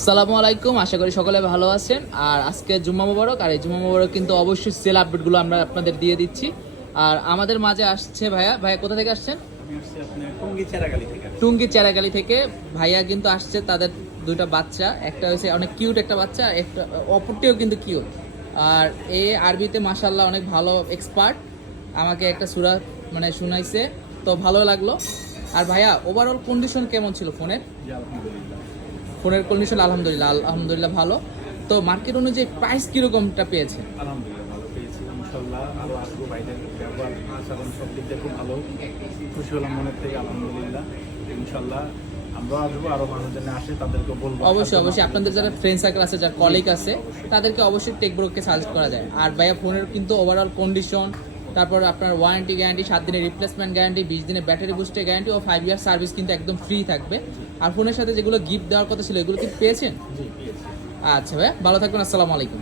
আসসালামু আলাইকুম, আশা করি সকলে ভালো আছেন। আর আজকে জুম্মা মোবারক, আর এই জুম্মা মোবারক কিন্তু অবশ্যই সেল আপডেটগুলো আমরা আপনাদের দিয়ে দিচ্ছি। আর আমাদের মাঝে আসছে ভাইয়া। ভাইয়া কোথা থেকে আসছেন? আমি আসছি আপনার টঙ্গী চেরাগালি থেকে। টুঙ্গি চেরাগালি থেকে ভাইয়া কিন্তু আসছে। তাদের দুইটা বাচ্চা, একটা হয়েছে অনেক কিউট একটা বাচ্চা, আর একটা অপরটিও কিন্তু কিউট। আর এ আরবিতে মাশাআল্লাহ অনেক ভালো এক্সপার্ট, আমাকে একটা সূরা শুনাইছে, তো ভালো লাগলো। আর ভাইয়া ওভারঅল কন্ডিশন কেমন ছিল ফোনের? জি, আলহামদুলিল্লাহ। ফোনের কন্ডিশন আলহামদুলিল্লাহ ভালো। তো মার্কেট অনুযায়ী প্রাইস কিরকমটা পেয়েছে? আলহামদুলিল্লাহ ভালো পেয়েছি, ইনশাল্লাহ আরও আসবো। ভাইদের ব্যবহার আচরণ সব দিক দিয়ে খুব ভালো, খুশি হলাম মনের থেকে। আলহামদুলিল্লাহ, ইনশাল্লাহ আমরা আসবো, আরও মানুষজন আসে তাদেরকে বলবো। অবশ্যই আপনাদের যারা ফ্রেন্ড সার্কেল আছে, যারা কলিগ আছে, তাদেরকে অবশ্যই টেকব্রোকে সাজেস্ট করা যায়। আর ভাইয়া ফোনের কিন্তু ওভারঅল কন্ডিশন, তারপর আপনার ওয়ারেন্টি গ্যারান্টি, 7 দিনের রিপ্লেসমেন্ট গ্যারান্টি, 20 দিনের ব্যাটারি বুস্টের গ্যারান্টি ও 5 ইয়ার সার্ভিস কিন্তু একদম ফ্রি থাকবে। আর ফোনের সাথে যেগুলো গিফট দেওয়ার কথা ছিল, এগুলো কি পেয়েছেন? জি, পেয়েছি। আচ্ছা ভাইয়া, ভালো থাকবেন। আসসালামু আলাইকুম।